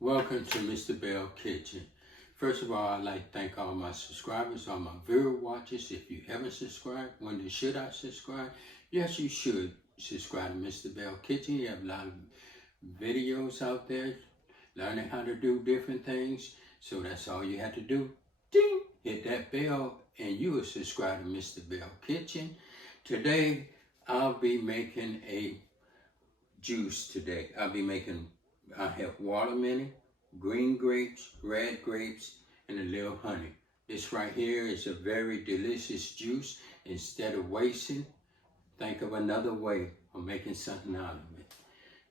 Welcome to Mr. Belle Kitchen. First of all, I'd like to thank all my subscribers, all my viewer watchers. If you haven't subscribed, when should I subscribe? Yes, you should subscribe to Mr. Belle Kitchen. You have a lot of videos out there learning how to do different things. So that's all you have to do. Ding! Hit that bell and you will subscribe to Mr. Belle Kitchen. Today, I'll be making a juice today. I have watermelon, green grapes, red grapes, and a little honey. This right here is a very delicious juice. Instead of wasting, think of another way of making something out of it.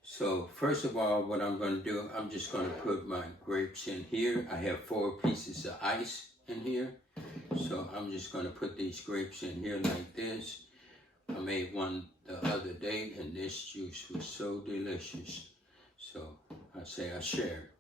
So first of all, what I'm going to do, I'm just going to put my grapes in here. I have 4 pieces of ice in here. So I'm just going to put these grapes in here like this. I made one the other day and this juice was so delicious. So I say I share.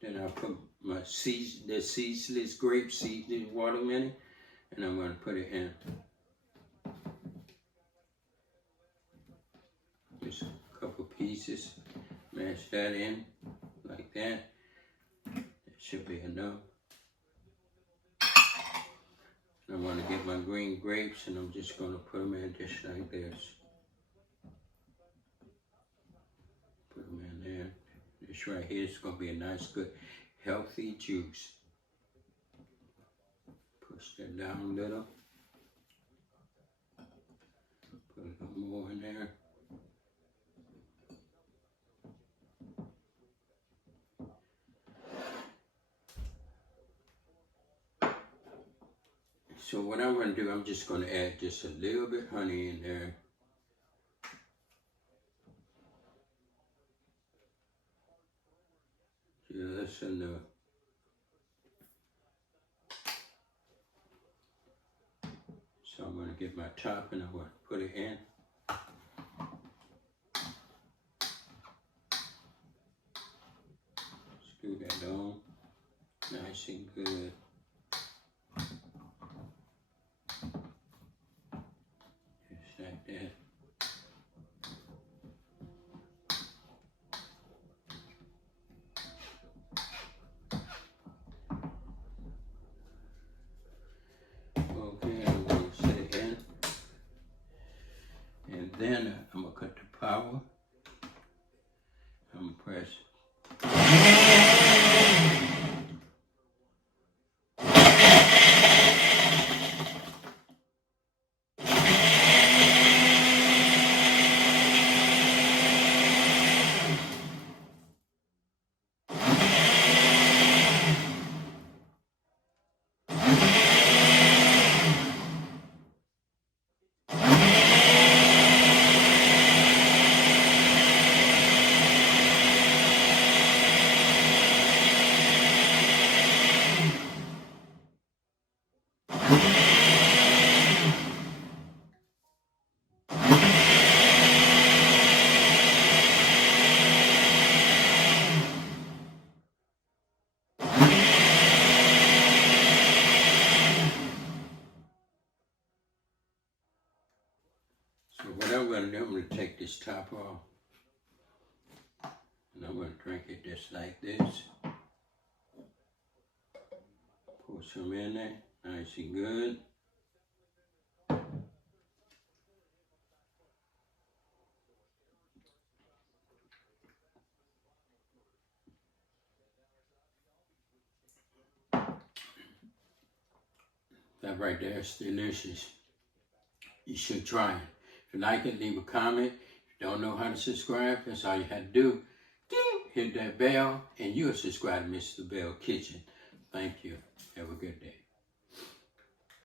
Then I put my seedless grape, seedless watermelon, and I'm going to put it in. Just a couple pieces, mash that in like that. That should be enough. I'm going to get my green grapes and I'm just going to put them in just like this. Put them in there. This right here is going to be a nice, good, healthy juice. Push that down a little. Put a little more in there. So what I'm going to do, I'm just going to add just a little bit of honey in there. Just enough. So I'm going to get my top and I'm going to put it in. Screw that on. Nice and good. Just like that. Okay, I'm going to set it in. And then I'm going to cut the power. I'm going to press. So what I'm going to do, I'm going to take this top off. And I'm going to drink it just like this. Pour some in there, nice and good. That right there is delicious. You should try it. If you like it, leave a comment. If you don't know how to subscribe, that's all you have to do. Ding! Hit that bell and you'll subscribe to Mr. Belle Kitchen. Thank you. Have a good day.